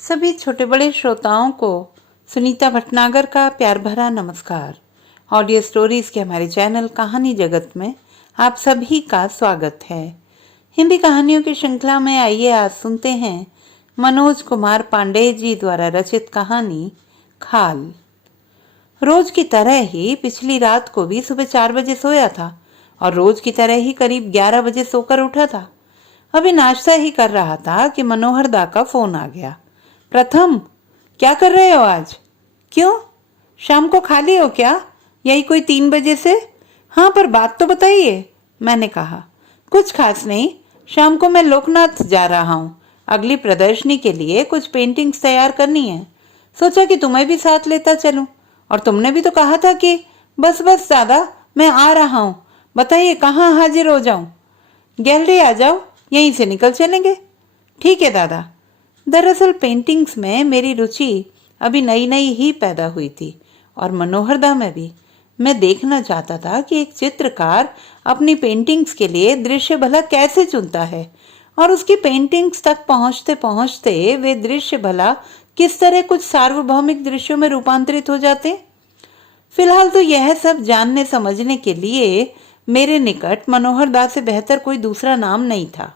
सभी छोटे बड़े श्रोताओं को सुनीता भटनागर का प्यार भरा नमस्कार। ऑडियो स्टोरीज के हमारे चैनल कहानी जगत में आप सभी का स्वागत है। हिंदी कहानियों की श्रृंखला में आइए आज सुनते हैं मनोज कुमार पांडेय जी द्वारा रचित कहानी खाल। रोज की तरह ही पिछली रात को भी सुबह 4 बजे सोया था और रोज की तरह ही करीब 11 बजे सोकर उठा था। अभी नाश्ता ही कर रहा था कि मनोहर दा का फोन आ गया। प्रथम, क्या कर रहे हो आज? क्यों, शाम को खाली हो क्या? यही कोई 3 बजे से? हाँ, पर बात तो बताइए, मैंने कहा। कुछ खास नहीं, शाम को मैं लोकनाथ जा रहा हूँ। अगली प्रदर्शनी के लिए कुछ पेंटिंग्स तैयार करनी है। सोचा कि तुम्हें भी साथ लेता चलूं। और तुमने भी तो कहा था कि बस दादा, मैं आ रहा हूँ। बताइए कहाँ हाजिर हो जाऊं? गैलरी आ जाओ, यहीं से निकल चलेंगे। ठीक है दादा। दरअसल पेंटिंग्स में मेरी रुचि अभी नई नई ही पैदा हुई थी और मनोहर दा में भी। मैं देखना चाहता था कि एक चित्रकार अपनी पेंटिंग्स के लिए दृश्य भला कैसे चुनता है और उसकी पेंटिंग्स तक पहुंचते पहुंचते वे दृश्य भला किस तरह कुछ सार्वभौमिक दृश्यों में रूपांतरित हो जाते। फिलहाल तो यह सब जानने समझने के लिए मेरे निकट मनोहर दा से बेहतर कोई दूसरा नाम नहीं था।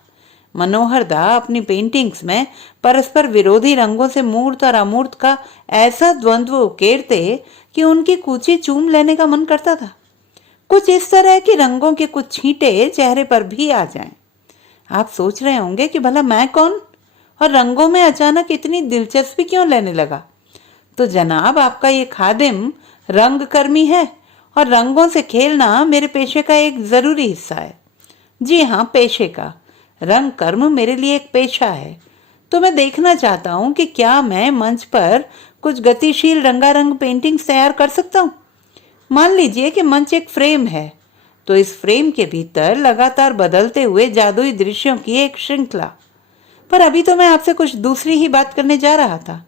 मनोहर दा अपनी पेंटिंग्स में परस्पर विरोधी रंगों से मूर्त और अमूर्त का ऐसा द्वंद्व उकेरते कि उनकी कूची चूम लेने का मन करता था। कुछ इस तरह कि रंगों के कुछ छींटे चेहरे पर भी आ जाएं। आप सोच रहे होंगे कि भला मैं कौन और रंगों में अचानक इतनी दिलचस्पी क्यों लेने लगा। तो जनाब, आपका ये खादिम रंग कर्मी है और रंगों से खेलना मेरे पेशे का एक जरूरी हिस्सा है। जी हाँ, पेशे का। रंग कर्म मेरे लिए एक पेशा है। तो मैं देखना चाहता हूँ कि क्या मैं मंच पर कुछ गतिशील रंगारंग पेंटिंग्स तैयार कर सकता हूँ। मान लीजिए कि मंच एक फ्रेम है, तो इस फ्रेम के भीतर लगातार बदलते हुए जादुई दृश्यों की एक श्रृंखला। पर अभी तो मैं आपसे कुछ दूसरी ही बात करने जा रहा था।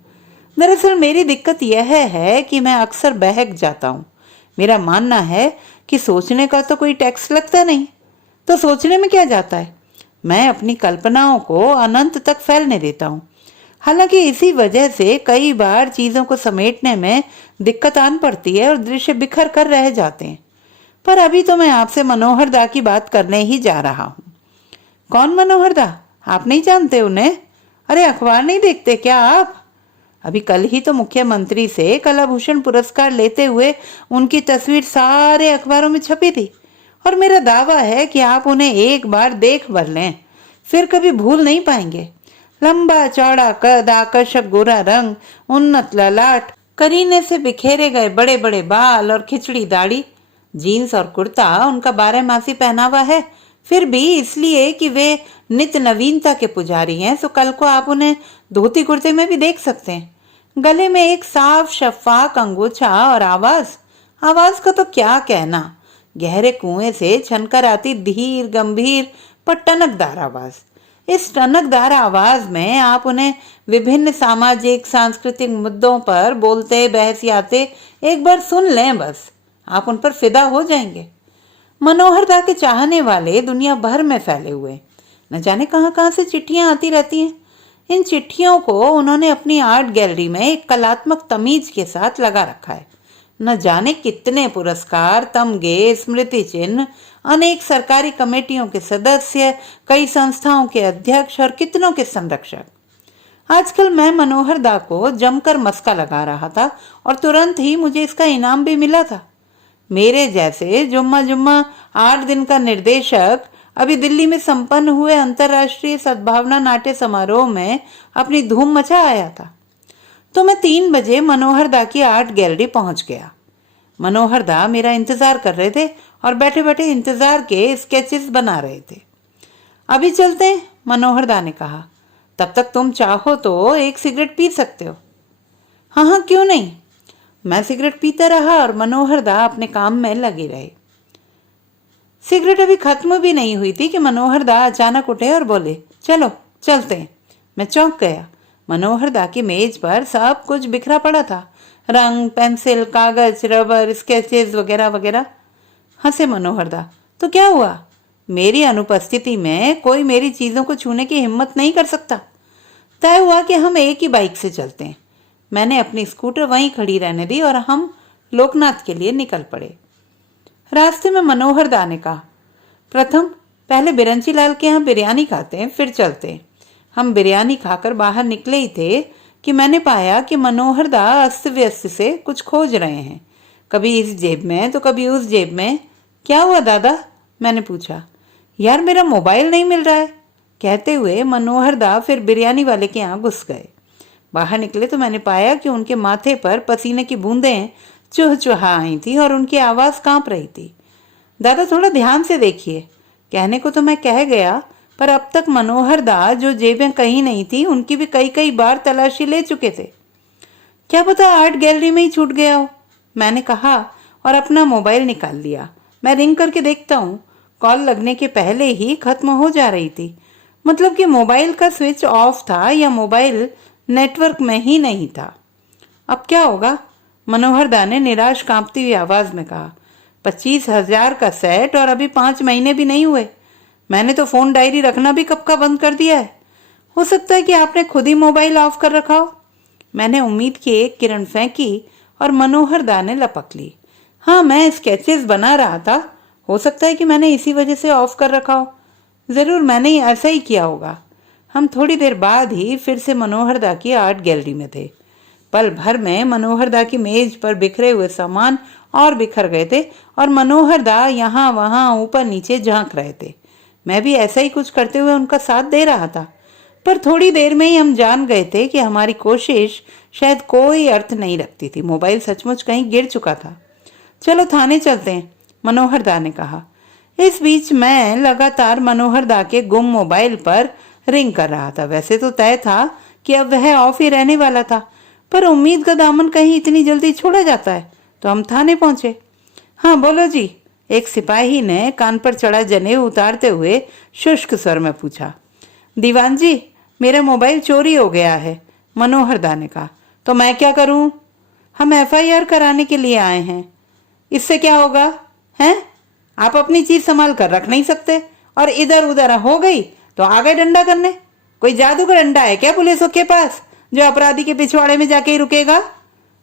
दरअसल मेरी दिक्कत यह है कि मैं अक्सर बहक जाता हूँ। मेरा मानना है कि सोचने का तो कोई टैक्स लगता नहीं, तो सोचने में क्या जाता है। मैं अपनी कल्पनाओं को अनंत तक फैलने देता हूँ। हालांकि इसी वजह से कई बार चीजों को समेटने में दिक्कत आन पड़ती है और दृश्य बिखर कर रह जाते हैं। पर अभी तो मैं आपसे मनोहर दा की बात करने ही जा रहा हूँ। कौन मनोहर दा? आप नहीं जानते उन्हें? अरे, अखबार नहीं देखते क्या आप? अभी कल ही तो मुख्यमंत्री से कला भूषण पुरस्कार लेते हुए उनकी तस्वीर सारे अखबारों में छपी थी और मेरा दावा है कि आप उन्हें एक बार देख भर लें, फिर कभी भूल नहीं पाएंगे। लंबा चौड़ा कद, आकर्षक गोरा रंग, उन्नत ललाट, करीने से बिखेरे गए बड़े बड़े बाल और खिचड़ी दाढ़ी। जीन्स और कुर्ता उनका 12 मासी पहनावा है, फिर भी इसलिए कि वे नित्य नवीनता के पुजारी हैं, तो कल को आप उन्हें धोती कुर्ते में भी देख सकते हैं। गले में एक साफ शफाक अंगोछा और आवाज का तो क्या कहना। गहरे कुएं से छनकर आती धीर गंभीर पर टनकदार आवाज। इस टनकदार आवाज में आप उन्हें विभिन्न सामाजिक सांस्कृतिक मुद्दों पर बोलते बहसियाते एक बार सुन लें, बस आप उन पर फिदा हो जाएंगे। मनोहर दा के चाहने वाले दुनिया भर में फैले हुए, न जाने कहां कहां से चिट्ठियां आती रहती हैं। इन चिट्ठियों को उन्होंने अपनी आर्ट गैलरी में एक कलात्मक तमीज के साथ लगा रखा है। न जाने कितने पुरस्कार, तमगे, स्मृति चिन्ह, अनेक सरकारी कमेटियों के सदस्य, कई संस्थाओं के अध्यक्ष और कितनों के संरक्षक। आजकल मैं मनोहर दा को जमकर मस्का लगा रहा था और तुरंत ही मुझे इसका इनाम भी मिला था। मेरे जैसे जुम्मा जुम्मा 8 दिन का निर्देशक अभी दिल्ली में संपन्न हुए अंतर्राष्ट्रीय सद्भावना नाट्य समारोह में अपनी धूम मचा आया था। तो मैं 3 बजे मनोहर दा की आर्ट गैलरी पहुंच गया। मनोहर दा मेरा इंतजार कर रहे थे और बैठे बैठे इंतजार के स्केचेस बना रहे थे। अभी चलते हैं, मनोहर दा ने कहा। तब तक तुम चाहो तो एक सिगरेट पी सकते हो। हाँ हाँ, क्यों नहीं। मैं सिगरेट पीता रहा और मनोहर दा अपने काम में लगे रहे। सिगरेट अभी खत्म भी नहीं हुई थी कि मनोहर दा अचानक उठे और बोले, चलो चलते हैं। मैं चौंक गया। मनोहर दा की मेज पर सब कुछ बिखरा पड़ा था, रंग, पेंसिल, कागज, रबर, स्केचेस वगैरह वगैरह। हंसे मनोहर दा। तो क्या हुआ? मेरी अनुपस्थिति में कोई मेरी चीजों को छूने की हिम्मत नहीं कर सकता। तय हुआ कि हम एक ही बाइक से चलते हैं। मैंने अपनी स्कूटर वहीं खड़ी रहने दी और हम लोकनाथ के लिए निकल पड़े। रास्ते में मनोहर दा ने कहा, प्रथम पहले बिरंची लाल के यहाँ बिरयानी खाते हैं, फिर चलते हैं। हम बिरयानी खाकर बाहर निकले ही थे कि मैंने पाया कि मनोहर दा अस्त व्यस्त से कुछ खोज रहे हैं, कभी इस जेब में तो कभी उस जेब में। क्या हुआ दादा? मैंने पूछा। यार मेरा मोबाइल नहीं मिल रहा है, कहते हुए मनोहर दा फिर बिरयानी वाले के यहाँ घुस गए। बाहर निकले तो मैंने पाया कि उनके माथे पर पसीने की बूंदें चुहचुहा आई थी और उनकी आवाज़ कांप रही थी। दादा थोड़ा ध्यान से देखिए, कहने को तो मैं कह गया, पर अब तक मनोहर दा जो जेबें कहीं नहीं थी उनकी भी कई कई बार तलाशी ले चुके थे। क्या पता आर्ट गैलरी में ही छूट गया हो, मैंने कहा और अपना मोबाइल निकाल लिया। मैं रिंग करके देखता हूँ। कॉल लगने के पहले ही खत्म हो जा रही थी। मतलब कि मोबाइल का स्विच ऑफ था या मोबाइल नेटवर्क में ही नहीं था। अब क्या होगा? मनोहर दा ने निराश कांपती हुई आवाज में कहा। 25,000 का सेट और अभी 5 महीने भी नहीं हुए। मैंने तो फोन डायरी रखना भी कब का बंद कर दिया है। हो सकता है कि आपने खुद ही मोबाइल ऑफ कर रखा हो। मैंने उम्मीद की एक किरण फेंकी और मनोहर दा ने लपक ली। हाँ, मैं स्केचेस बना रहा था, हो सकता है कि मैंने इसी वजह से ऑफ कर रखा हो। जरूर मैंने ऐसा ही किया होगा। हम थोड़ी देर बाद ही फिर से मनोहर दा की आर्ट गैलरी में थे। पल भर में मनोहर दा की मेज पर बिखरे हुए सामान और बिखर गए थे और मनोहर दा यहाँ वहाँ ऊपर नीचे झांक रहे थे। मैं भी ऐसा ही कुछ करते हुए उनका साथ दे रहा था, पर थोड़ी देर में ही हम जान गए थे कि हमारी कोशिश शायद कोई अर्थ नहीं रखती थी। मोबाइल सचमुच कहीं गिर चुका था। चलो थाने चलते हैं, मनोहर दा ने कहा। इस बीच मैं लगातार मनोहर दा के गुम मोबाइल पर रिंग कर रहा था। वैसे तो तय था कि अब वह ऑफ ही रहने वाला था, पर उम्मीद का दामन कहीं इतनी जल्दी छोड़ा जाता है, तो हम थाने पहुंचे। हाँ बोलो जी, एक सिपाही ने कान पर चढ़ा जनेऊ उतारते हुए शुष्क स्वर में पूछा। दीवान जी, मेरा मोबाइल चोरी हो गया है, मनोहर दा ने कहा। तो मैं क्या करूं? हम FIR कराने के लिए आए हैं। इससे क्या होगा? हैं? आप अपनी चीज संभाल कर रख नहीं सकते और इधर उधर हो गई तो आ गए डंडा करने। कोई जादू का डंडा है क्या पुलिस के पास जो अपराधी के पिछवाड़े में जाके ही रुकेगा?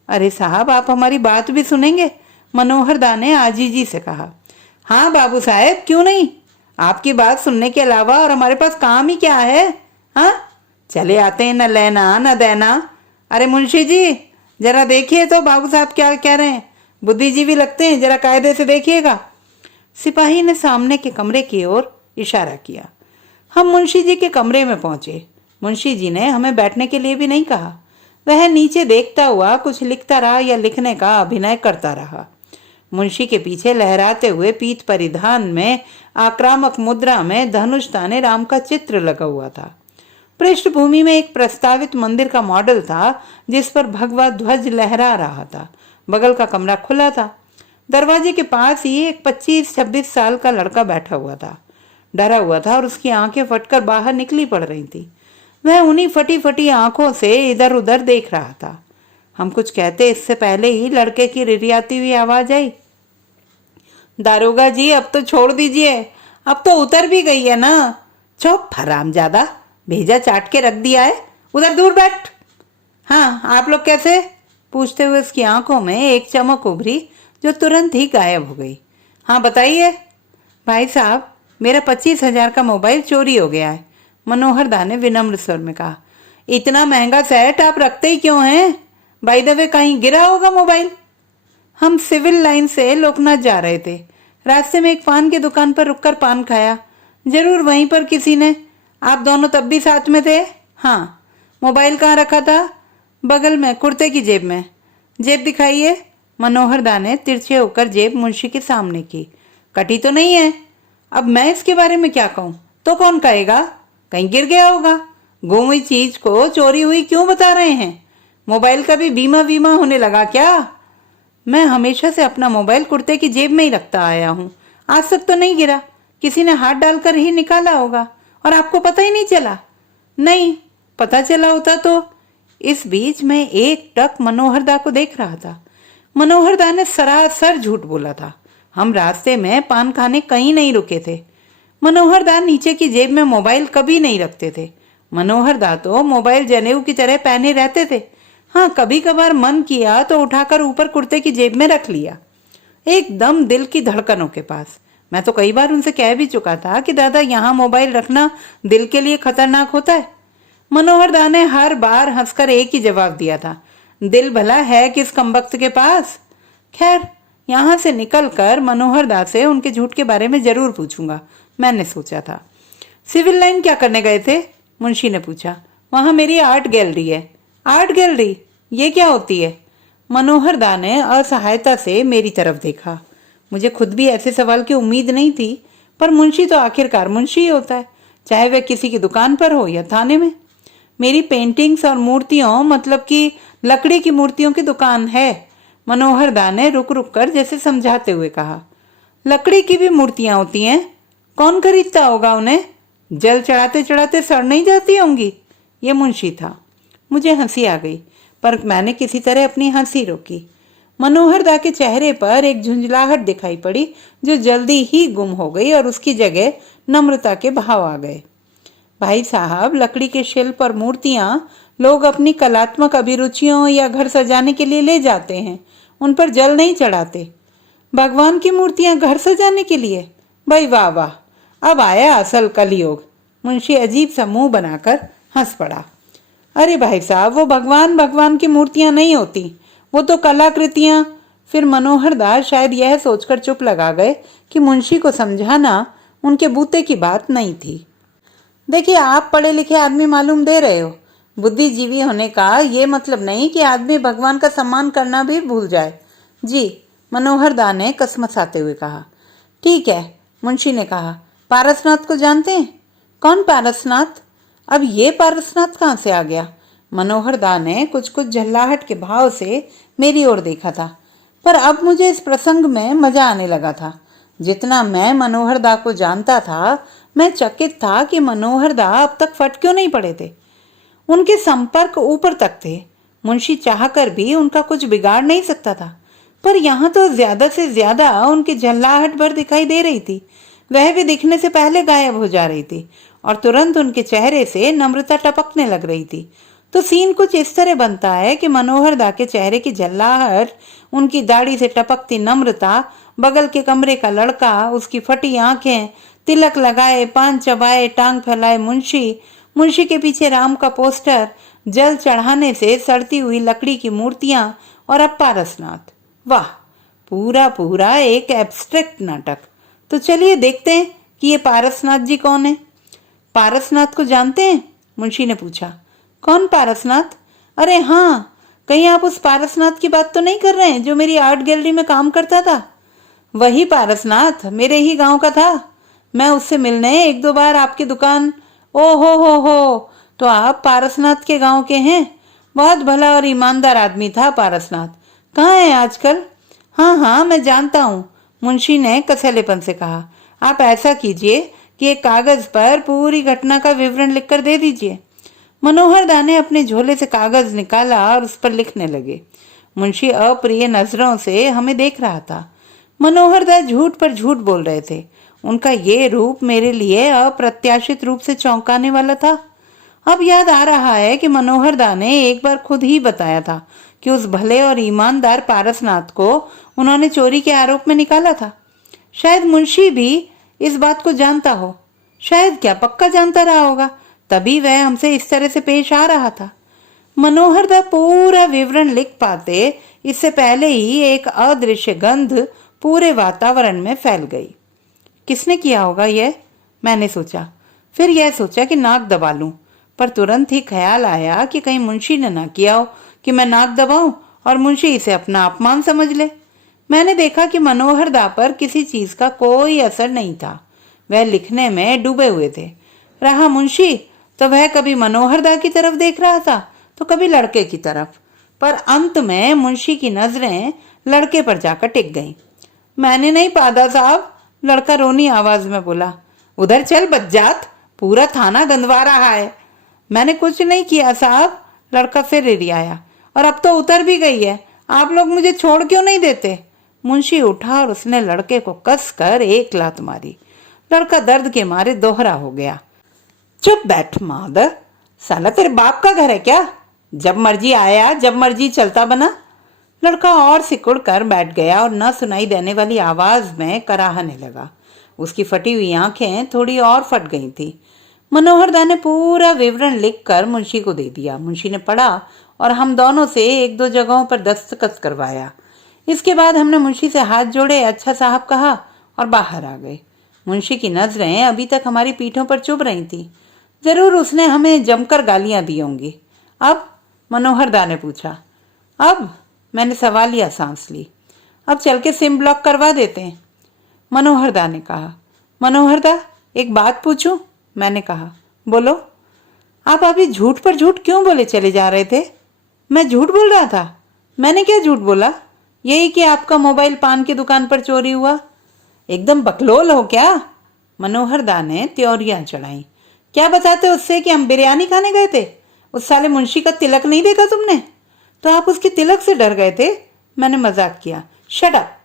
अरे साहब, आप हमारी बात भी सुनेंगे, मनोहर दा ने आजीजी से कहा। हाँ बाबू साहेब, क्यों नहीं, आपकी बात सुनने के अलावा और हमारे पास काम ही क्या है? हाँ, चले आते हैं, न लेना न देना। अरे मुंशी जी, जरा देखिए तो बाबू साहब क्या कह रहे हैं, बुद्धिजीवी लगते हैं, जरा कायदे से देखिएगा। सिपाही ने सामने के कमरे की ओर इशारा किया। हम मुंशी जी के कमरे में पहुंचे। मुंशी जी ने हमें बैठने के लिए भी नहीं कहा। वह नीचे देखता हुआ कुछ लिखता रहा या लिखने का अभिनय करता रहा। मुंशी के पीछे लहराते हुए पीत परिधान में आक्रामक मुद्रा में धनुष ताने राम का चित्र लगा हुआ था। पृष्ठभूमि में एक प्रस्तावित मंदिर का मॉडल था जिस पर भगवा ध्वज लहरा रहा था। बगल का कमरा खुला था। दरवाजे के पास ही एक 25-26 साल का लड़का बैठा हुआ था। डरा हुआ था और उसकी आंखें फटकर बाहर निकली पड़ रही थी। वह उन्हीं फटी फटी आंखों से इधर उधर देख रहा था। हम कुछ कहते इससे पहले ही लड़के की रिरियाती हुई आवाज आई। दारोगा जी, अब तो छोड़ दीजिए, अब तो उतर भी गई है ना। चुप हरामजादा, भेजा चाट के रख दिया है, उधर दूर बैठ। हाँ, आप लोग कैसे? पूछते हुए उसकी आंखों में एक चमक उभरी जो तुरंत ही गायब हो गई। हाँ बताइए। भाई साहब, मेरा 25,000 का मोबाइल चोरी हो गया है, मनोहर दा ने विनम्र स्वर में कहा। इतना महंगा सेट आप रखते ही क्यों हैं? बाय द वे, कहीं गिरा होगा मोबाइल। हम सिविल लाइन से लोकनाथ जा रहे थे। रास्ते में एक पान की दुकान पर रुककर पान खाया। जरूर वहीं पर किसी ने। आप दोनों तब भी साथ में थे? हाँ। मोबाइल कहाँ रखा था? बगल में, कुर्ते की जेब में। जेब दिखाइए। मनोहर दा ने तिरछे होकर जेब मुंशी के सामने की। कटी तो नहीं है। अब मैं इसके बारे में क्या कहूँ? तो कौन कहेगा? कहीं गिर गया होगा। गुम हुई चीज को चोरी हुई क्यों बता रहे हैं? मोबाइल का भी बीमा वीमा होने लगा क्या? मैं हमेशा से अपना मोबाइल कुर्ते की जेब में ही रखता आया हूँ। आज तक तो नहीं गिरा। किसी ने हाथ डालकर ही निकाला होगा और आपको पता ही नहीं चला? नहीं, पता चला होता तो। इस बीच मैं एक टक मनोहर दा को देख रहा था। मनोहर दा ने सरासर झूठ बोला था। हम रास्ते में पान खाने कहीं नहीं रुके थे। मनोहर दा नीचे की जेब में मोबाइल कभी नहीं रखते थे। मनोहर दा तो मोबाइल जनेऊ की तरह पहने रहते थे। हाँ, कभी कभार मन किया तो उठाकर ऊपर कुर्ते की जेब में रख लिया, एकदम दिल की धड़कनों के पास। मैं तो कई बार उनसे कह भी चुका था कि दादा यहाँ मोबाइल रखना दिल के लिए खतरनाक होता है। मनोहर दा ने हर बार हंसकर एक ही जवाब दिया था, दिल भला है किस कमबख्त के पास। खैर, यहाँ से निकलकर मनोहर दा से उनके झूठ के बारे में जरूर पूछूंगा, मैंने सोचा था। सिविल लाइन क्या करने गए थे? मुंशी ने पूछा। वहां मेरी आर्ट गैलरी है। Art gallery? ये क्या होती है? मनोहर दा ने असहायता से मेरी तरफ देखा। मुझे खुद भी ऐसे सवाल की उम्मीद नहीं थी, पर मुंशी तो आखिरकार मुंशी ही होता है, चाहे वह किसी की दुकान पर हो या थाने में। मेरी पेंटिंग्स और मूर्तियों, मतलब कि लकड़ी की मूर्तियों की दुकान है, मनोहर दा ने रुक रुक कर जैसे समझाते हुए कहा। लकड़ी की भी मूर्तियां होती हैं? कौन खरीदता होगा उन्हें? जल चढ़ाते चढ़ाते सड़ नहीं जाती होंगी? ये मुंशी था। मुझे हंसी आ गई, पर मैंने किसी तरह अपनी हंसी रोकी। मनोहर दा के चेहरे पर एक झुंझलाहट दिखाई पड़ी, जो जल्दी ही गुम हो गई और उसकी जगह नम्रता के भाव आ गए। भाई साहब, लकड़ी के शिल्प और मूर्तियां लोग अपनी कलात्मक अभिरुचियों या घर सजाने के लिए ले जाते हैं, उन पर जल नहीं चढ़ाते। भगवान की मूर्तियां घर सजाने के लिए? भाई वाह वाह, अब आया असल कलयुग। मुंशी अजीब सा मुंह बनाकर हंस पड़ा। अरे भाई साहब, वो भगवान की मूर्तियां नहीं होती, वो तो कलाकृतियां। फिर मनोहर दास शायद यह सोचकर चुप लगा गए कि मुंशी को समझाना उनके बूते की बात नहीं थी। देखिए, आप पढ़े लिखे आदमी मालूम दे रहे हो, बुद्धिजीवी होने का ये मतलब नहीं कि आदमी भगवान का सम्मान करना भी भूल जाए। जी, मनोहर दा ने कसमसाते हुए कहा। ठीक है, मुंशी ने कहा। पारसनाथ को जानते हैं? कौन पारसनाथ? अब ये पारसनाथ कहाँ से आ गया? मनोहर दा ने कुछ कुछ झल्लाहट के भाव से मेरी ओर देखा था, पर अब मुझे इस प्रसंग में मजा आने लगा था। जितना मैं मनोहर दा को जानता था, मैं चकित था कि मनोहर दा अब तक फट क्यों नहीं पड़े थे। उनके संपर्क ऊपर तक थे, मुंशी चाहकर भी उनका कुछ बिगाड़ नहीं सकता था, पर यहाँ तो ज्यादा से ज्यादा उनकी झल्लाहट भर दिखाई दे रही थी। वह भी दिखने से पहले गायब हो जा रही थी और तुरंत उनके चेहरे से नम्रता टपकने लग रही थी। तो सीन कुछ इस तरह बनता है कि मनोहर दा के चेहरे की झल्लाहट, उनकी दाढ़ी से टपकती नम्रता, बगल के कमरे का लड़का, उसकी फटी आंखें, तिलक लगाए, पान चबाए, टांग फैलाए मुंशी के पीछे राम का पोस्टर, जल चढ़ाने से सड़ती हुई लकड़ी की मूर्तियां और अब पारसनाथ। वाह, पूरा पूरा एक एब्स्ट्रैक्ट नाटक। तो चलिए देखते हैं कि ये पारसनाथ जी कौन है। पारसनाथ को जानते हैं? मुंशी ने पूछा। कौन पारसनाथ? अरे हाँ, कहीं आप उस पारसनाथ की बात तो नहीं कर रहे हैं जो मेरी आर्ट गैलरी में काम करता था? वही पारसनाथ, मेरे ही गांव का था। मैं उससे मिलने एक दो बार आपकी दुकान। ओ हो, तो आप पारसनाथ के गांव के हैं? बहुत भला और ईमानदार आदमी था पारसनाथ। कहाँ है आजकल? हाँ, मैं जानता हूँ, मुंशी ने कसैलेपन से कहा। आप ऐसा कीजिए कि एक कागज पर पूरी घटना का विवरण लिखकर दे दीजिए। मनोहर दा ने अपने झोले से कागज निकाला और उस पर लिखने लगे। मुंशी अप्रिय नजरों से हमें देख रहा था। मनोहर दा झूठ पर झूठ बोल रहे थे। उनका ये रूप मेरे लिए अप्रत्याशित रूप से चौंकाने वाला था। अब याद आ रहा है कि मनोहर दा ने एक बार खुद ही बताया था कि उस भले और ईमानदार पारसनाथ को उन्होंने चोरी के आरोप में निकाला था। शायद मुंशी भी इस बात को जानता हो, शायद क्या पक्का जानता रहा होगा, तभी वह हमसे इस तरह से पेश आ रहा था। मनोहर दा पूरा विवरण लिख पाते इससे पहले ही एक अदृश्य गंध पूरे वातावरण में फैल गई। किसने किया होगा यह? मैंने सोचा। फिर यह सोचा कि नाक दबा लूं, पर तुरंत ही ख्याल आया कि कहीं मुंशी ने ना किया हो कि मैं नाक दबाऊं और मुंशी इसे अपना अपमान समझ ले। मैंने देखा कि मनोहर दा पर किसी चीज का कोई असर नहीं था, वह लिखने में डूबे हुए थे। रहा मुंशी, तो वह कभी मनोहर दा की तरफ देख रहा था तो कभी लड़के की तरफ, पर अंत में मुंशी की नजरें लड़के पर जाकर टिक गईं। मैंने नहीं पादा साहब, लड़का रोनी आवाज में बोला। उधर चल बज्जात, पूरा थाना गंदवा रहा है। मैंने कुछ नहीं किया साहब, लड़का फिर रिरियाया। और अब तो उतर भी गई है, आप लोग मुझे छोड़ क्यों नहीं देते? मुंशी उठा और उसने लड़के को कसकर एक लात मारी। लड़का दर्द के मारे दोहरा हो गया। चुप बैठ मादर, साला तेरे बाप का घर है क्या? जब मर्जी आया जब मर्जी चलता बना। लड़का और सिकुड़ कर बैठ गया और न सुनाई देने वाली आवाज में कराहने लगा। उसकी फटी हुई आंखें थोड़ी और फट गई थी। मनोहर दा ने पूरा विवरण लिखकर मुंशी को दे दिया। मुंशी ने पढ़ा और हम दोनों से एक दो जगहों पर दस्तखत करवाया। इसके बाद हमने मुंशी से हाथ जोड़े, अच्छा साहब कहा और बाहर आ गए। मुंशी की नजरें अभी तक हमारी पीठों पर चुभ रही थी। जरूर उसने हमें जमकर गालियां दी होंगी। अब? मनोहर दा ने पूछा। अब? मैंने सवालिया सांस ली। अब चल के सिम ब्लॉक करवा देते हैं, मनोहर दा ने कहा। मनोहर दा, एक बात पूछूं? मैंने कहा। बोलो। आप अभी झूठ पर झूठ क्यों बोले चले जा रहे थे? मैं झूठ बोल रहा था? मैंने क्या झूठ बोला? यही कि आपका मोबाइल पान की दुकान पर चोरी हुआ। एकदम बकलोल हो क्या? मनोहर दा ने त्योरियां चढ़ाई। क्या बताते उससे कि हम बिरयानी खाने गए थे? उस साले मुंशी का तिलक नहीं देखा तुमने? तो आप उसके तिलक से डर गए थे? मैंने मजाक किया। Shut up.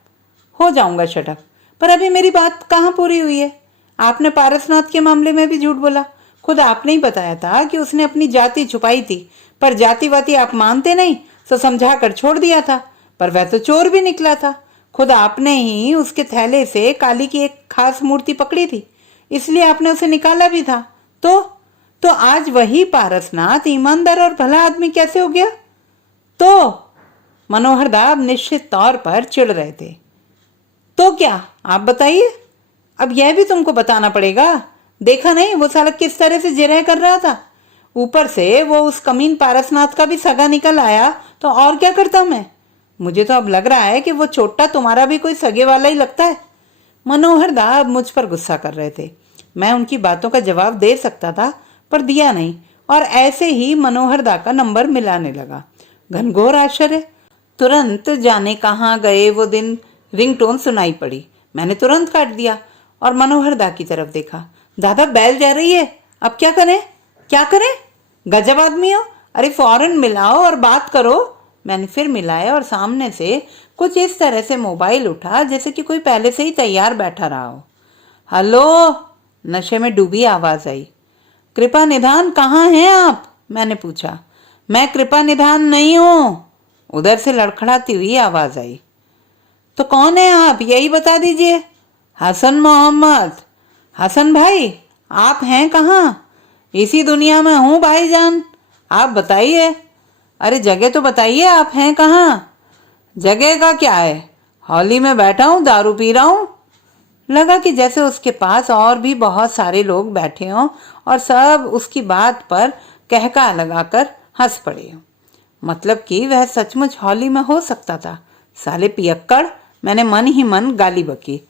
हो जाऊंगा शट अप, पर अभी मेरी बात कहाँ पूरी हुई है। आपने पारसनाथ के मामले में भी झूठ बोला। खुद आपने ही बताया था कि उसने अपनी जाति छुपाई थी, पर जाति वाति आप मानते नहीं तो समझा कर छोड़ दिया था। पर वह तो चोर भी निकला था। खुद आपने ही उसके थैले से काली की एक खास मूर्ति पकड़ी थी, इसलिए आपने उसे निकाला भी था। तो आज वही पारसनाथ ईमानदार और भला आदमी कैसे हो गया? तो मनोहर दा अब निश्चित तौर पर चिढ़ रहे थे। तो क्या, आप बताइए। अब यह भी तुमको बताना पड़ेगा। देखा नहीं वो साला किस तरह से जिरह कर रहा था? ऊपर से वो उस कमीन पारसनाथ का भी सगा निकल आया, तो और क्या करता मैं? मुझे तो अब लग रहा है कि वो चोट्टा तुम्हारा भी कोई सगे वाला ही लगता है। मनोहर दा अब मुझ पर गुस्सा कर रहे थे। मैं उनकी बातों का जवाब दे सकता था, पर दिया नहीं, और ऐसे ही मनोहर दा का नंबर मिलाने लगा। घनघोर आश्चर्य। तुरंत जाने कहाँ गए वो दिन रिंगटोन सुनाई पड़ी। मैंने तुरंत काट दिया और मनोहर दा की तरफ देखा। दादा बैल जा रही है, अब क्या करें? क्या करें? गजब आदमी हो। अरे फौरन मिलाओ और बात करो। मैंने फिर मिलाया और सामने से कुछ इस तरह से मोबाइल उठा जैसे कि कोई पहले से ही तैयार बैठा रहा हो। हेलो, नशे में डूबी आवाज आई। कृपा निधान कहाँ हैं आप? मैंने पूछा। मैं कृपा निधान नहीं हूं, उधर से लड़खड़ाती हुई आवाज आई। तो कौन है आप, यही बता दीजिए। हसन मोहम्मद। हसन भाई, आप हैं कहाँ? इसी दुनिया में हूँ भाईजान, आप बताइए। अरे जगह तो बताइए, आप हैं कहाँ? जगह का क्या है, हॉली में बैठा हूँ, दारू पी रहा हूँ। लगा कि जैसे उसके पास और भी बहुत सारे लोग बैठे हों और सब उसकी बात पर कहका लगाकर हंस पड़े हों। मतलब कि वह सचमुच हॉली में हो सकता था। साले पियक्कड़, मैंने मन ही मन गाली बकी।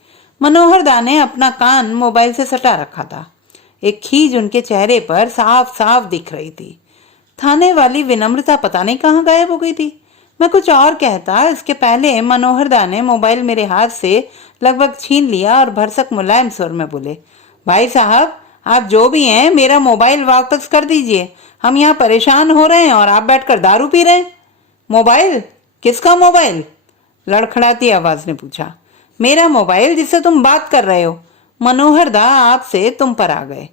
मनोहर दा ने अपना कान मोबाइल से सटा रखा था। एक खीज उनके चेहरे पर साफ साफ दिख रही थी। थाने वाली विनम्रता पता नहीं कहाँ गायब हो गई थी। मैं कुछ और कहता इसके पहले मनोहर दा ने मोबाइल मेरे हाथ से लगभग छीन लिया और भरसक मुलायम स्वर में बोले, भाई साहब, आप जो भी हैं मेरा मोबाइल वापस कर दीजिए। हम यहाँ परेशान हो रहे हैं और आप बैठकर दारू पी रहे हैं। मोबाइल? किसका मोबाइल? लड़खड़ाती आवाज ने पूछा। मेरा मोबाइल जिससे तुम बात कर रहे हो। मनोहर दा आपसे तुम पर आ गए।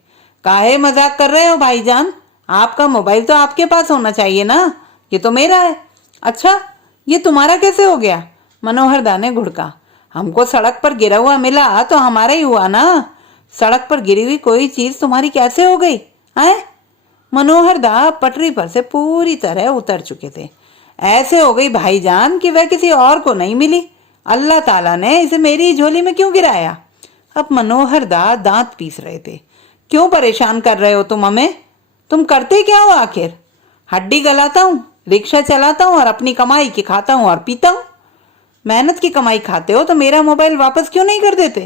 काहे मजाक कर रहे हो भाईजान? आपका मोबाइल तो आपके पास होना चाहिए ना, ये तो मेरा है। अच्छा, ये तुम्हारा कैसे हो गया? मनोहर दा ने घुड़का। हमको सड़क पर गिरा हुआ मिला तो हमारा ही हुआ ना। सड़क पर गिरी हुई कोई चीज तुम्हारी कैसे हो गई है? मनोहर दा पटरी पर से पूरी तरह उतर चुके थे। ऐसे हो गई भाईजान कि वह किसी और को नहीं मिली। अल्लाह ताला ने इसे मेरी झोली में क्यों गिराया? अब मनोहर दा दांत पीस रहे थे। क्यों परेशान कर रहे हो तुम हमें? तुम करते क्या हो आखिर? हड्डी गलाता हूँ, रिक्शा चलाता हूँ और अपनी कमाई की खाता हूँ और पीता हूँ। मेहनत की कमाई खाते हो तो मेरा मोबाइल वापस क्यों नहीं कर देते?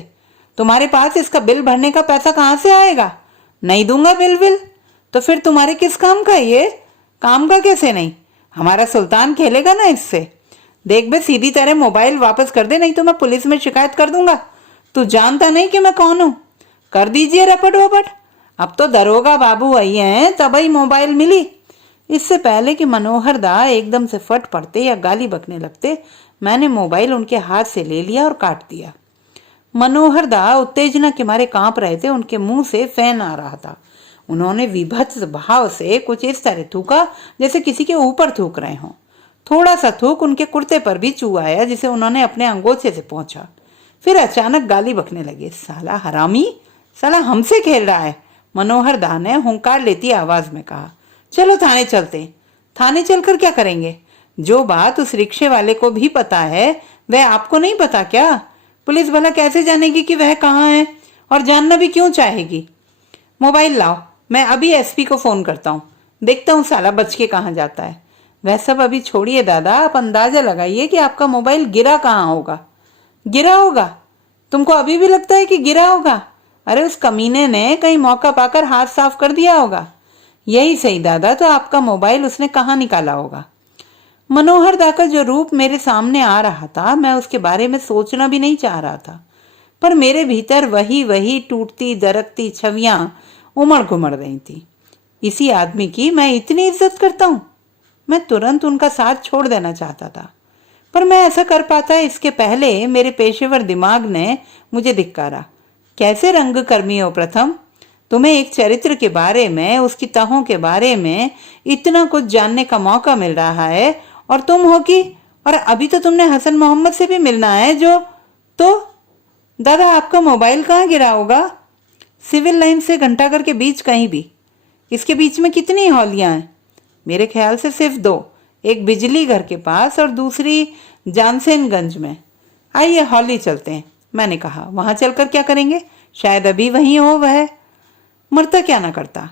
तुम्हारे पास इसका बिल भरने का पैसा कहाँ से आएगा? नहीं दूंगा बिल। तो फिर तुम्हारे किस काम का? ये काम का कैसे नहीं? हमारा सुल्तान खेलेगा ना इससे। देख बे, सीधी तरह मोबाइल वापस कर दे, नहीं तो मैं पुलिस में शिकायत कर दूंगा। तू जानता नहीं कि मैं कौन हूं। कर दीजिए रपट वपट। अब तो दरोगा बाबू आई हैं तब ही मोबाइल मिली। इससे पहले कि मनोहर दा एकदम से फट पड़ते या गाली बकने लगते, मैंने मोबाइल उनके हाथ से ले लिया और काट दिया। मनोहर दा उत्तेजना के मारे कांप रहे थे। उनके मुंह से फैन आ रहा था। उन्होंने विभत्स भाव से कुछ इस तरह थूका जैसे किसी के ऊपर थूक रहे हों। थोड़ा सा थूक उनके कुर्ते पर भी चू आया जिसे उन्होंने अपने अंगोछे से पोंछा। फिर अचानक गाली बकने लगे। साला हरामी, साला हमसे खेल रहा है, मनोहर दा ने हुंकार लेती आवाज में कहा। चलो थाने चलते। थाने चलकर क्या करेंगे? जो बात उस रिक्शे वाले को भी पता है वह आपको नहीं पता क्या? पुलिस भला कैसे जानेगी कि वह कहाँ है, और जानना भी क्यों चाहेगी? मोबाइल लाओ, मैं अभी एसपी को फोन करता हूँ, देखता हूँ साला बच के कहाँ जाता है। वह सब अभी छोड़िए दादा, आप अंदाजा लगाइए कि आपका मोबाइल गिरा कहाँ होगा। गिरा होगा? तुमको अभी भी लगता है कि गिरा होगा? अरे उस कमीने ने कहीं मौका पाकर हाथ साफ कर दिया होगा। यही सही दादा, तो आपका मोबाइल उसने कहाँ निकाला होगा? मनोहर दा का जो रूप मेरे सामने आ रहा था, मैं उसके बारे में सोचना भी नहीं चाह रहा था, पर मेरे भीतर वही वही टूटती दरकती छवियां उमड़ घुमड़ रही थी। इसी आदमी की मैं इतनी इज्जत करता हूँ। मैं तुरंत उनका साथ छोड़ देना चाहता था, पर मैं ऐसा कर पाता इसके पहले मेरे पेशेवर दिमाग ने मुझे धिक्कारा। कैसे रंगकर्मी हो प्रथम, तुम्हें एक चरित्र के बारे में, उसकी तहों के बारे में इतना कुछ जानने का मौका मिल रहा है, और तुम हो कि, और अभी तो तुमने हसन मोहम्मद से भी मिलना है जो, तो दादा आपका मोबाइल कहाँ गिरा होगा? सिविल लाइन से घंटाघर के बीच कहीं भी। इसके बीच में कितनी हॉलियां हैं? मेरे ख्याल से सिर्फ 2, एक बिजली घर के पास और दूसरी जानसेनगंज में। आइए हॉली चलते हैं, मैंने कहा। वहां चलकर क्या करेंगे? शायद अभी वहीं हो वह, मरता क्या ना करता।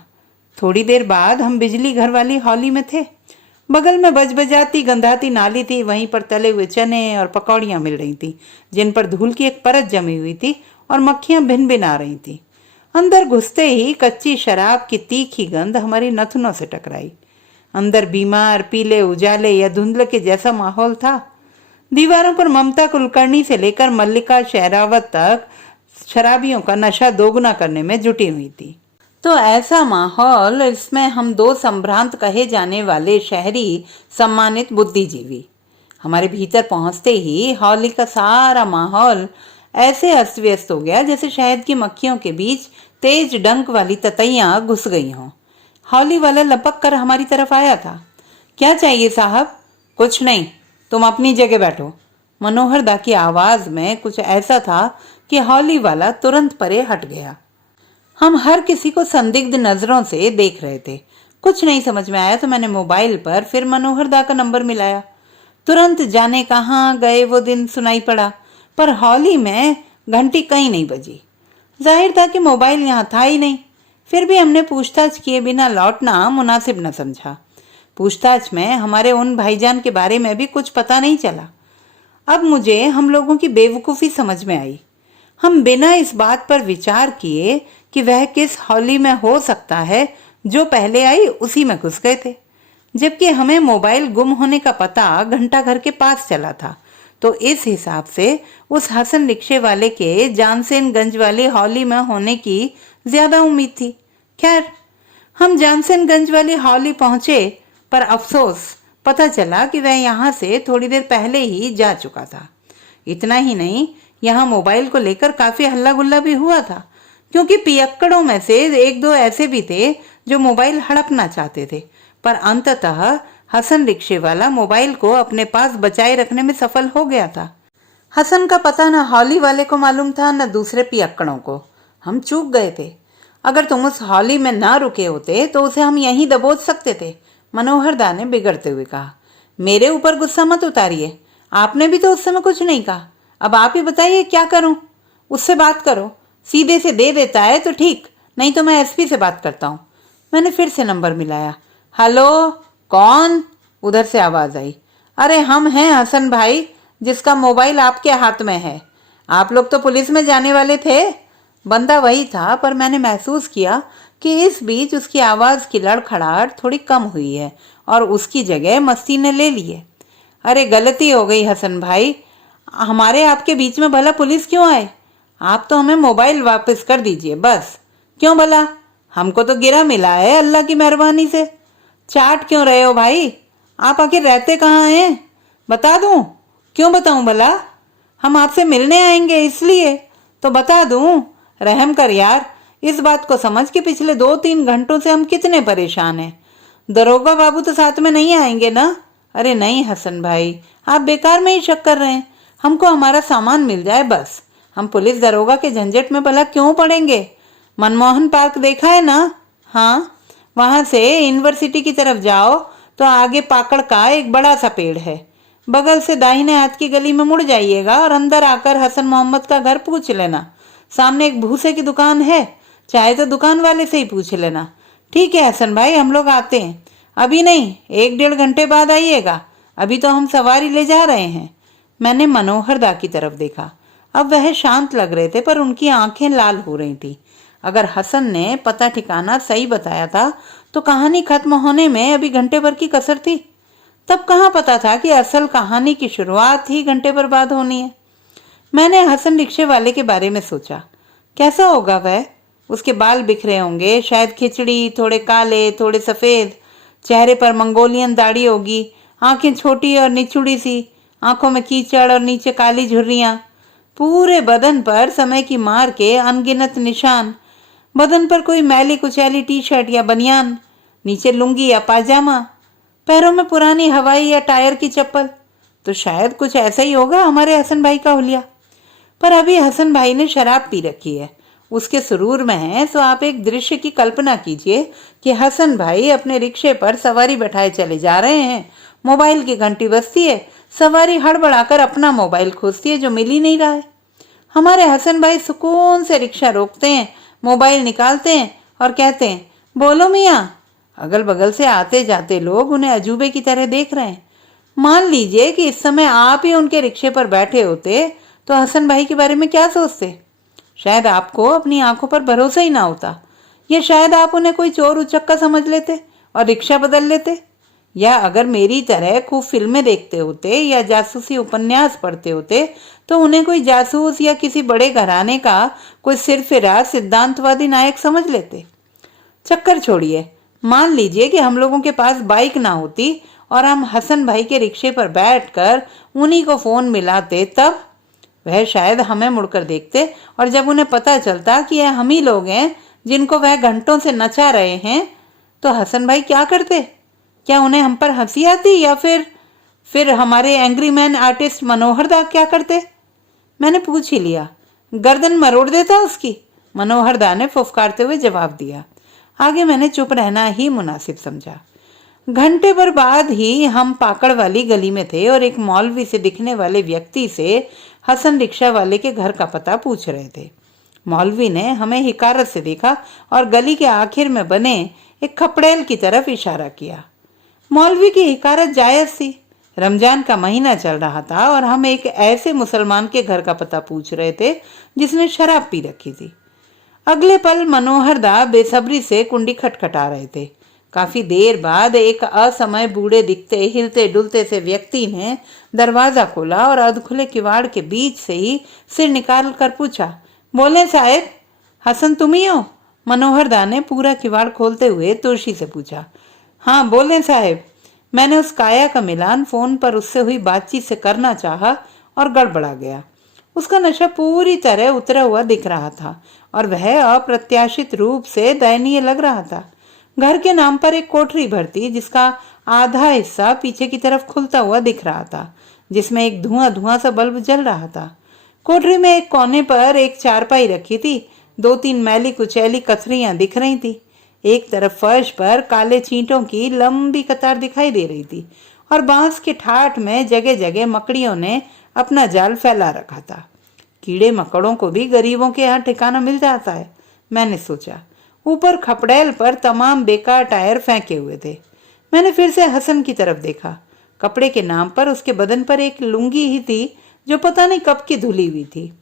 थोड़ी देर बाद हम बिजली घर वाली हॉली में थे। बगल में बजबजाती गंधाती नाली थी, वहीं पर तले हुए चने और पकौड़ियां मिल रही थी जिन पर धूल की एक परत जमी हुई थी और मक्खियां भिन भिन आ रही थी। अंदर घुसते ही कच्ची शराब की तीखी गंध हमारी नथनों से टकराई। अंदर बीमार, पीले उजाले या धुंधले के जैसा माहौल था। दीवारों पर ममता कुलकर्णी से लेकर मल्लिका शेरावत तक शराबियों का नशा दोगुना करने में जुटी हुई थी। तो ऐसा माहौल, इसमें हम 2 संभ्रांत कहे जाने वाले शहरी सम्मानित बुद्धिजीवी। हमारे भीतर पहुंचते ही हॉली का सारा माहौल ऐसे अस्त व्यस्त हो गया जैसे शहद की मक्खियों के बीच तेज डंक वाली ततैयां घुस गई हों। हॉली वाला लपक कर हमारी तरफ आया था। क्या चाहिए साहब? कुछ नहीं, तुम अपनी जगह बैठो। मनोहर दा की आवाज में कुछ ऐसा था कि हॉली वाला तुरंत परे हट गया। हम हर किसी को संदिग्ध नजरों से देख रहे थे। कुछ नहीं समझ में आया तो मैंने मोबाइल पर फिर मनोहर दा का नंबर मिलाया। तुरंत जाने कहाँ गए वो दिन सुनाई पड़ा, पर हॉली में घंटी कहीं नहीं बजी। जाहिर था कि मोबाइल यहाँ था ही नहीं। फिर भी हमने पूछताछ किए बिना लौटना मुनासिब न समझा। पूछताछ में हमारे उन भाईजान के बारे में भी कुछ पता नहीं चला। अब मुझे हम लोगों की बेवकूफ़ी समझ में आई। हम बिना इस बात पर विचार किए कि वह किस हॉली में हो सकता है जो पहले आई उसी में घुस गए थे, जबकि हमें मोबाइल गुम होने का पता घंटाघर के पास चला था। तो इस हिसाब से उस हसन रिक्शे वाले के जानसेनगंज वाली हॉली में होने की ज्यादा उम्मीद थी। खैर, हम जानसेनगंज वाली हॉली पहुंचे, पर अफसोस पता चला कि वह यहाँ से थोड़ी देर पहले ही जा चुका था। इतना ही नहीं, यहाँ मोबाइल को लेकर काफी हल्ला गुल्ला भी हुआ था, क्योंकि पियक्कड़ों में से 1-2 ऐसे भी थे जो मोबाइल हड़पना चाहते थे, पर अंततः हसन रिक्शे वाला मोबाइल को अपने पास बचाए रखने में सफल हो गया था। हसन का पता न हॉली वाले को मालूम था न दूसरे पियक्कड़ों को। हम चूक गए थे। अगर तुम उस हॉली में ना रुके होते तो उसे हम यहीं दबोच सकते थे, मनोहर दा ने बिगड़ते हुए कहा। मेरे ऊपर गुस्सा मत उतारिए, आपने भी तो उस समय कुछ नहीं कहा। अब आप ही बताइए क्या करूं? उससे बात करो, सीधे से दे देता है तो ठीक, नहीं तो मैं एसपी से बात करता हूँ। मैंने फिर से नंबर मिलाया। हेलो, कौन? उधर से आवाज आई। अरे हम हैं हसन भाई, जिसका मोबाइल आपके हाथ में है। आप लोग तो पुलिस में जाने वाले थे। बंदा वही था, पर मैंने महसूस किया कि इस बीच उसकी आवाज की लड़खड़ाहट थोड़ी कम हुई है और उसकी जगह मस्ती ने ले ली है। अरे गलती हो गई हसन भाई, हमारे आपके बीच में भला पुलिस क्यों आए? आप तो हमें मोबाइल वापस कर दीजिए बस। क्यों भला? हमको तो गिरा मिला है अल्लाह की मेहरबानी से। चाट क्यों रहे हो भाई? आप आखिर रहते कहाँ हैं? बता दूं? क्यों बताऊं भला? हम आपसे मिलने आएंगे इसलिए तो बता दूं। रहम कर यार, इस बात को समझ के पिछले 2-3 घंटों से हम कितने परेशान हैं। दरोगा बाबू तो साथ में नहीं आएंगे ना? अरे नहीं हसन भाई, आप बेकार में ही शक कर रहे हैं। हमको हमारा सामान मिल जाए बस। हम पुलिस दरोगा के झंझट में भला क्यों पड़ेंगे? मनमोहन पार्क देखा है ना? हाँ, वहां से यूनिवर्सिटी की तरफ जाओ तो आगे पाकड़ का एक बड़ा सा पेड़ है। बगल से दाहिने हाथ की गली में मुड़ जाइएगा और अंदर आकर हसन मोहम्मद का घर पूछ लेना। सामने एक भूसे की दुकान है, चाहे तो दुकान वाले से ही पूछ लेना। ठीक है हसन भाई, हम लोग आते हैं। अभी नहीं, 1-1.5 घंटे बाद आइएगा। अभी तो हम सवारी ले जा रहे हैं। मैंने मनोहर दा की तरफ देखा। अब वह शांत लग रहे थे पर उनकी आंखें लाल हो रही थी। अगर हसन ने पता ठिकाना सही बताया था तो कहानी खत्म होने में अभी घंटे भर की कसर थी। तब कहाँ पता था कि असल कहानी की शुरुआत ही घंटे भर बाद होनी है। मैंने हसन रिक्शे वाले के बारे में सोचा। कैसा होगा वह? उसके बाल बिखरे होंगे, शायद खिचड़ी, थोड़े काले थोड़े सफ़ेद। चेहरे पर मंगोलियन दाढ़ी होगी, आंखें छोटी और निचुड़ी सी, आंखों में कीचड़ और नीचे काली झुर्रियाँ। पूरे बदन पर समय की मार के अनगिनत निशान। बदन पर कोई मैली कुचैली टी शर्ट या बनियान, नीचे लुंगी या पाजामा, पैरों में पुरानी हवाई या टायर की चप्पल। तो शायद कुछ ऐसा ही होगा हमारे हसन भाई का हुलिया। पर अभी हसन भाई ने शराब पी रखी है, उसके सुरूर में है। तो आप एक दृश्य की कल्पना कीजिए कि हसन भाई अपने रिक्शे पर सवारी बैठाए चले जा रहे हैं। मोबाइल की घंटी बजती है, सवारी हड़बड़ाकर अपना मोबाइल खोजती है जो मिल ही नहीं रहा है। हमारे हसन भाई सुकून से रिक्शा रोकते हैं, मोबाइल निकालते हैं और कहते हैं, बोलो मियाँ। अगल बगल से आते जाते लोग उन्हें अजूबे की तरह देख रहे हैं। मान लीजिए कि इस समय आप ही उनके रिक्शे पर बैठे होते तो हसन भाई के बारे में क्या सोचते? शायद आपको अपनी आंखों पर भरोसा ही ना होता, या शायद आप उन्हें कोई चोर उचक्का समझ लेते और रिक्शा बदल लेते। या अगर मेरी तरह खूब फिल्में देखते होते या जासूसी उपन्यास पढ़ते होते तो उन्हें कोई जासूस या किसी बड़े घराने का कोई सिरफिरा सिद्धांतवादी नायक समझ लेते। चक्कर छोड़िए, मान लीजिए कि हम लोगों के पास बाइक ना होती और हम हसन भाई के रिक्शे पर बैठकर उन्हीं को फोन मिलाते, तब वह शायद हमें मुड़कर देखते और जब उन्हें पता चलता कि यह हम ही लोग हैं जिनको वह घंटों से नचा रहे हैं, तो हसन भाई क्या करते? क्या उन्हें हम पर हंसी आती, या फिर हमारे एंग्री मैन आर्टिस्ट मनोहर दा क्या करते? मैंने पूछ ही लिया। गर्दन मरोड़ देता उसकी, मनोहर दा ने फुफकारते हुए जवाब दिया। आगे मैंने चुप रहना ही मुनासिब समझा। घंटे भर बाद ही हम पाकड़ वाली गली में थे और एक मौलवी से दिखने वाले व्यक्ति से हसन रिक्शा वाले के घर का पता पूछ रहे थे। मौलवी ने हमें हिकारत से देखा और गली के आखिर में बने एक खपड़ेल की तरफ इशारा किया। मौलवी की हिकारत जायज थी। रमजान का महीना चल रहा था और हम एक ऐसे मुसलमान के घर का पता पूछ रहे थे जिसने शराब पी रखी थी। अगले पल मनोहर दा बेसब्री से कुंडी खटखटा रहे थे। काफी देर बाद एक असमय बूढ़े दिखते हिलते डुलते से व्यक्ति ने दरवाजा खोला और अधखुले किवाड़ के बीच से ही सिर निकाल कर पूछा, बोले साहब, हसन तुम ही हो? मनोहर दा ने पूरा किवाड़ खोलते हुए तुर्शी से पूछा। हाँ बोले साहब। मैंने उस काया का मिलान फोन पर उससे हुई बातचीत से करना चाहा और गड़बड़ा गया। उसका नशा पूरी तरह उतरा हुआ दिख रहा था और वह अप्रत्याशित रूप से दयनीय लग रहा था। घर के नाम पर एक कोठरी भरती जिसका आधा हिस्सा पीछे की तरफ खुलता हुआ दिख रहा था, जिसमें एक धुआं धुआं सा बल्ब जल रहा था। कोठरी में एक कोने पर एक चारपाई रखी थी। 2-3 मैली कुचैली कथरियां दिख रही थी। एक तरफ फर्श पर काले चींटों की लंबी कतार दिखाई दे रही थी और बांस के ठाठ में जगह जगह मकड़ियों ने अपना जाल फैला रखा था। कीड़े मकड़ों को भी गरीबों के यहाँ ठिकाना मिल जाता है, मैंने सोचा। ऊपर खपड़ेल पर तमाम बेकार टायर फेंके हुए थे। मैंने फिर से हसन की तरफ देखा। कपड़े के नाम पर उसके बदन पर एक लुंगी ही थी जो पता नहीं कब की धुली हुई थी।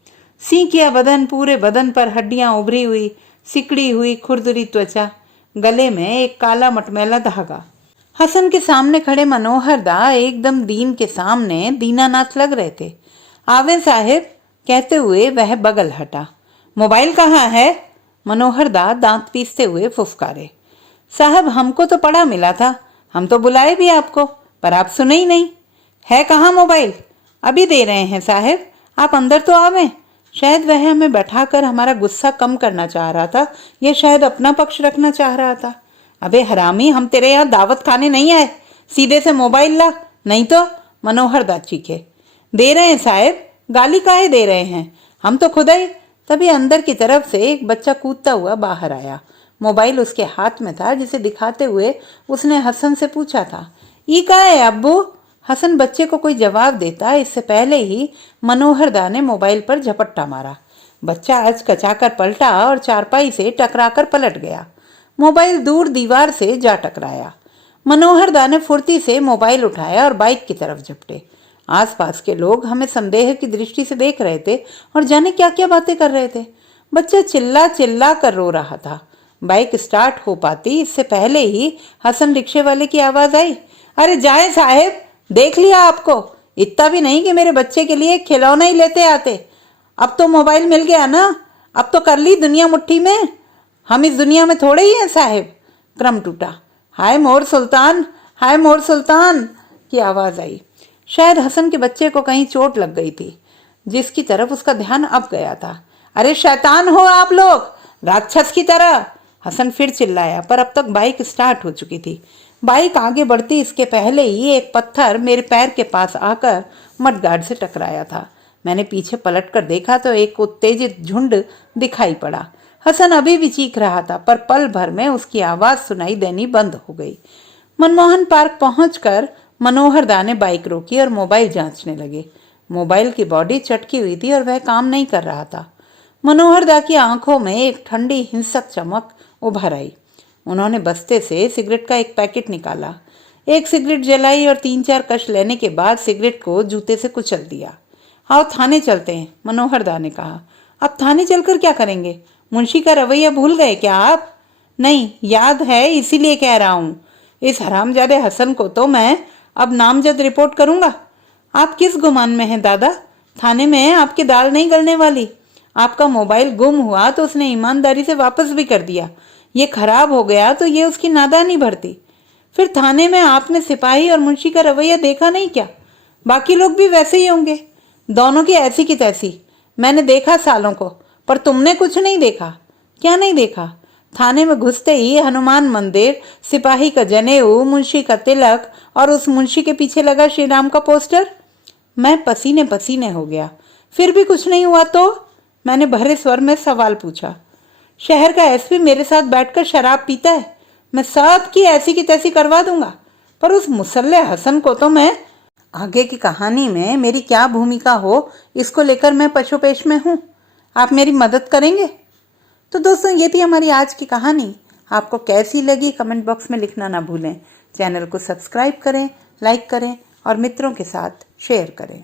सींकिया बदन, पूरे बदन पर हड्डियां उभरी हुई, सिकड़ी हुई खुरदुरी त्वचा, गले में एक काला मटमैला धागा। हसन के सामने खड़े मनोहर दा एकदम दीन के सामने दीनानाथ लग रहे थे। आवे साहेब कहते हुए वह बगल हटा। मोबाइल कहाँ है? मनोहर दा दांत पीसते हुए फुफकारे। साहब हमको तो पड़ा मिला था, हम तो बुलाए भी आपको, पर आप सुने ही नहीं। है कहाँ मोबाइल? अभी दे रहे हैं साहब, आप अंदर तो आवें। शायद वह हमें बैठाकर हमारा गुस्सा कम करना चाह रहा था, या शायद अपना पक्ष रखना चाह रहा था। अबे हरामी, हम तेरे यहाँ दावत खाने नहीं आए, सीधे से मोबाइल ला, नहीं तो। मनोहर दास चीखे। दे रहे हैं साहब, गाली काहे दे रहे हैं, हम तो खुद ही। तभी अंदर की तरफ से एक बच्चा कूदता हुआ बाहर आया। मोबाइल उसके हाथ में था, जिसे दिखाते हुए उसने हसन से पूछा था, ई का है अब्बू? हसन बच्चे को कोई जवाब देता इससे पहले ही मनोहर दा ने मोबाइल पर झपट्टा मारा। बच्चा अचकचाकर पलटा और चारपाई से टकराकर पलट गया। मोबाइल दूर दीवार से जा टकराया। मनोहर दा ने फुर्ती से मोबाइल उठाया और बाइक की तरफ झपटे। आसपास के लोग हमें संदेह की दृष्टि से देख रहे थे और जाने क्या क्या बातें कर रहे थे। बच्चा चिल्ला चिल्ला कर रो रहा था। बाइक स्टार्ट हो पाती इससे पहले ही हसन रिक्शे वाले की आवाज आई, अरे जाए साहेब, देख लिया आपको, इतना भी नहीं कि मेरे बच्चे के लिए खिलौना ही लेते आते। अब तो मोबाइल मिल गया ना, अब तो कर ली दुनिया मुट्ठी में, हम इस दुनिया में थोड़े ही हैं साहेब। क्रम टूटा। हाय मोर सुल्तान, हाय मोर सुल्तान की आवाज आई। शायद हसन के बच्चे को कहीं चोट लग गई थी, जिसकी तरफ उसका ध्यान अब गया था। अरे शैतान हो आप लोग, राक्षस की तरह, हसन फिर चिल्लाया, पर अब तक बाइक स्टार्ट हो चुकी थी। बाइक आगे बढ़ती इसके पहले ही एक पत्थर मेरे पैर के पास आकर मडगार्ड से टकराया था। मैंने पीछे पलटकर देखा तो एक उत्तेजित झुंड दिखाई पड़ा। हसन अभी भी चीख रहा था, पर पल भर में उसकी आवाज सुनाई देनी बंद हो गई। मनमोहन पार्क पहुंचकर मनोहर दा ने बाइक रोकी और मोबाइल जांचने लगे। मोबाइल की बॉडी चटकी हुई थी और वह काम नहीं कर रहा था। मनोहर दा की आंखों में एक ठंडी हिंसक चमक उभर आई। उन्होंने बस्ते से सिगरेट का एक पैकेट निकाला, एक सिगरेट जलाई और 3-4 कश लेने के बाद सिगरेट को जूते से कुचल दिया। आओ थाने चलते हैं, मनोहर दा ने कहा। अब थाने चलकर क्या करेंगे? मुंशी का रवैया भूल गए क्या आप? नहीं, याद है, इसीलिए कह रहा हूं। इस हरामजादे हसन को तो मैं अब नामजद रिपोर्ट करूंगा। आप किस गुमान में हैं दादा? थाने में आपकी दाल नहीं गलने वाली। आपका मोबाइल गुम हुआ तो उसने ईमानदारी से वापस भी कर दिया। ये खराब हो गया तो ये उसकी नादानी भरती। फिर थाने में आपने सिपाही और मुंशी का रवैया देखा नहीं क्या? बाकी लोग भी वैसे ही होंगे, दोनों की ऐसी की तैसी। मैंने देखा सालों को, पर तुमने कुछ नहीं देखा। क्या नहीं देखा? थाने में घुसते ही हनुमान मंदिर, सिपाही का जनेऊ, मुंशी का तिलक और उस मुंशी के पीछे लगा श्री राम का पोस्टर। मैं पसीने पसीने हो गया। फिर भी कुछ नहीं हुआ तो? मैंने भरे स्वर में सवाल पूछा। शहर का एसपी मेरे साथ बैठकर शराब पीता है, मैं सब की ऐसी की तैसी करवा दूंगा, पर उस मुसल्ले हसन को तो मैं। आगे की कहानी में मेरी क्या भूमिका हो, इसको लेकर मैं पशुपेश में हूँ। आप मेरी मदद करेंगे? तो दोस्तों, ये थी हमारी आज की कहानी। आपको कैसी लगी कमेंट बॉक्स में लिखना ना भूलें। चैनल को सब्सक्राइब करें, लाइक करें और मित्रों के साथ शेयर करें।